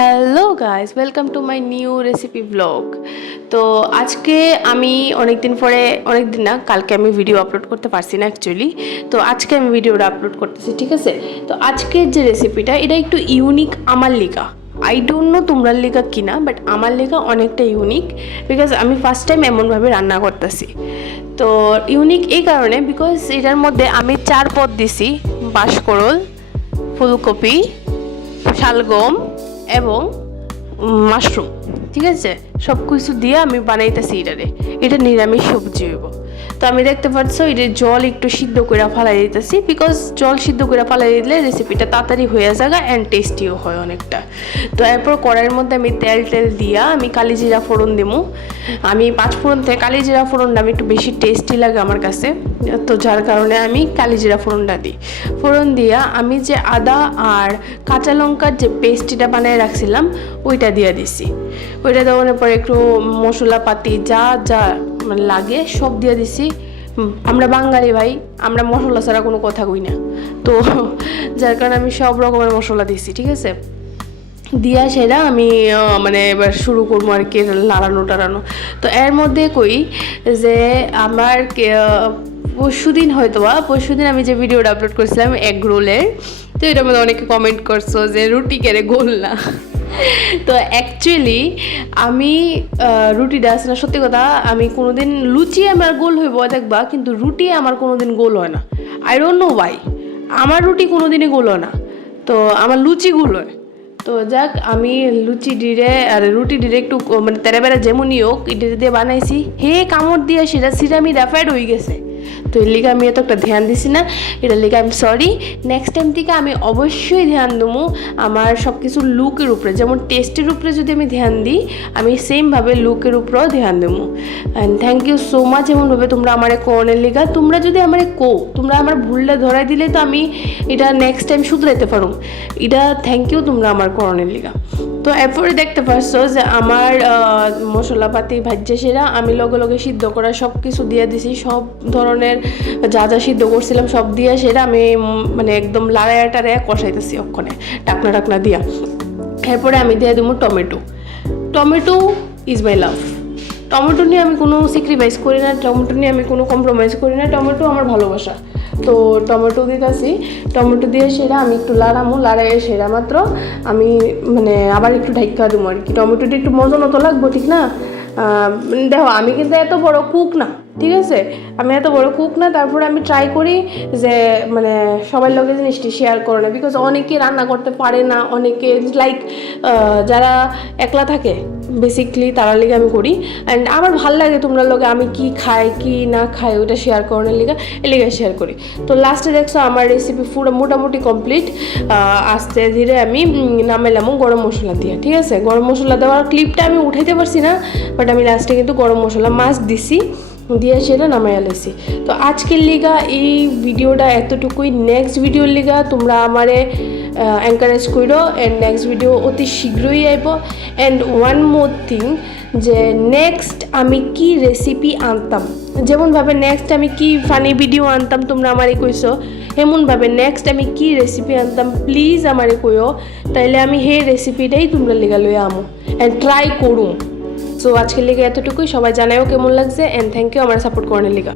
Hello guys, welcome to my new recipe blog. তো আজকে আমি অনেকদিন না, কালকে আমি ভিডিও আপলোড করতে পারছি না অ্যাকচুয়ালি। তো আজকে আমি ভিডিওটা আপলোড করতেছি, ঠিক আছে? তো আজকের যে রেসিপিটা, এটা একটু ইউনিক আমার লিগা। আই ডোন্ট নো তোমরা লেখা কিনা, বাট আমার লেখা অনেকটা ইউনিক, বিকজ আমি ফার্স্ট টাইম এমনভাবে রান্না করতেছি। তো ইউনিক এই কারণে বিকজ এটার মধ্যে আমি 4 পদ দিছি: বাঁশকরল, ফুলকপি, শালগম এবং মাশরুম। ঠিক আছে, সব কিছু দিয়ে আমি বানাইতেছি এটা নিরামিষ সবজি হইব। তো আমি দেখতে পাচ্ছ এটা জল একটু সিদ্ধ করে ফালাই দিতেছি, বিকজ জল সিদ্ধ করে ফালাই দিলে রেসিপিটা তাড়াতাড়ি হয়ে যায় অ্যান্ড টেস্টিও হয় অনেকটা। তো এরপর কড়াইয়ের মধ্যে আমি তেল দিয়া আমি কালিজিরা ফোড়ন দেবো। আমি 5 ফোড়ন থেকে কালিজিরা ফোড়নটা আমি একটু বেশি টেস্টি লাগে আমার কাছে, তো যার কারণে আমি কালিজিরা ফোড়নটা দিই। ফোড়ন দিয়া আমি যে আদা আর কাঁচা লঙ্কার যে পেস্টটা বানিয়ে রাখছিলাম ওইটা দিয়ে দিছি। ওইটা দেওয়ার পরে একটু মশলাপাতি যা যা মানে লাগে সব দিয়ে দিছি। আমরা বাঙালি ভাই, আমরা মশলা ছাড়া কোনো কথা কই না, তো যার কারণে আমি সব রকমের মশলা দিছি। ঠিক আছে, দিয়া সেটা আমি মানে এবার শুরু করবো আর কি লাড়ানো। তো এর মধ্যে কই যে আমার পরশুদিন আমি যে ভিডিওটা আপলোড করছিলাম এগ রোলের, তো এটার মধ্যে অনেকে কমেন্ট করছো যে রুটি কেড়ে গোল না। তো অ্যাকচুয়ালি আমি রুটিটা আছে না, সত্যি কথা, আমি কোনোদিন লুচি আমার গোল হইব দেখবা, কিন্তু রুটি আমার কোনোদিন গোল হয় না। আই ডোন্ট নো ওয়াই, আমার রুটি কোনোদিনই গোল হয় না, তো আমার লুচি গোল হয়। তো যাক, আমি রুটি ডিরে একটু মানে তেরা বেড়া যেমনই হোক এটা দিয়ে বানাইছি, হে কামড় দিয়ে সেটা সিরামি র্যাফাইড হয়ে গেছে। তো এর লিগে আমি এত একটা ধ্যান দিছি না, এটার লিগে আমি সরি। নেক্সট টাইম থেকে আমি অবশ্যই ধ্যান দেবো আমার সব কিছু লুকের উপরে, যেমন টেস্টের উপরে যদি আমি ধ্যান দিই, আমি সেমভাবে লুকের উপরেও ধ্যান দেবো। And thank you so much এমনভাবে তোমরা আমার কোনের লিগা। তোমরা যদি আমার তোমরা আমার ভুলটা ধরাই দিলে তো আমি এটা নেক্সট টাইম শুধরাইতে পারো। এটা থ্যাংক ইউ তোমরা আমার করণের লিগা। তো এরপরে দেখতে পাচ্ছ যে আমার মশলাপাতি ভাজ্যে সেরা আমি লগে সিদ্ধ করা সব কিছু দিয়ে দিছি। সব ধরনের যা সিদ্ধ করছিলাম সব দিয়ে সেটা আমি মানে একদম লাড়ায়া কষাইতেছি অক্ষণে টাকনা দিয়া। এরপরে আমি দিয়ে দেবো tomato is my love. Tomato নিয়ে আমি কোনো স্যাক্রিফাইস করি না, টমেটো নিয়ে আমি কোনো কম্প্রোমাইজ করি না, টমেটো আমার ভালোবাসা। তো টমেটো দিতেছি, টমেটো দিয়ে সেরা আমি একটু লাড়াই সেরা মাত্র আমি মানে আবার একটু ঢাকা দেবো আর কি। টমেটোটা একটু মজা তো লাগবো, ঠিক না? দেখো আমি কিন্তু এত বড় কুক না, ঠিক আছে? আমি এত বড় কুক না, তারপরে আমি ট্রাই করি যে মানে সবার লগে জিনিসটি শেয়ার করে না, বিকজ অনেকে রান্না করতে পারে না, অনেকে লাইক যারা একলা থাকে বেসিকলি তারা লিগে আমি করি। অ্যান্ড আমার ভাল লাগে তোমরা লগে আমি কি খাই কি না খাই ওইটা শেয়ার করানোর লিগে শেয়ার করি। তো লাস্টে দেখছো আমার রেসিপি পুরো মোটামুটি কমপ্লিট। আস্তে ধীরে আমি নামাইলাম গরম মশলা দিয়ে। ঠিক আছে, গরম মশলা দেওয়ার ক্লিপটা আমি উঠাইতে পারছি না, বাট আমি লাস্টে কিন্তু গরম মশলা মাছ দিছি, দিয়ে সেটা নামাইয়া লাইছি। তো আজকের লিগা এই ভিডিওটা এতটুকুই। নেক্সট ভিডিওর লিগা তোমরা আমারে এনকারেজ করো, অ্যান্ড নেক্সট ভিডিও অতি শীঘ্রই আইব। অ্যান্ড ওয়ান মোর থিং, যে নেক্সট আমি কি রেসিপি আনতাম, যেমনভাবে নেক্সট আমি কি ফানি ভিডিও আনতাম তোমরা আমারে কইছো, এমনভাবে নেক্সট আমি কি রেসিপি আনতাম প্লিজ আমারে কইও, তাইলে আমি সেই রেসিপিটাই তোমরা লিগা লইয়া আমো অ্যান্ড ট্রাই করুম। সো আজকের লিগে এতটুকুই। সবাই জানাইও কেমন লাগছে, অ্যান্ড থ্যাংক ইউ আমার সাপোর্ট করার লিগা।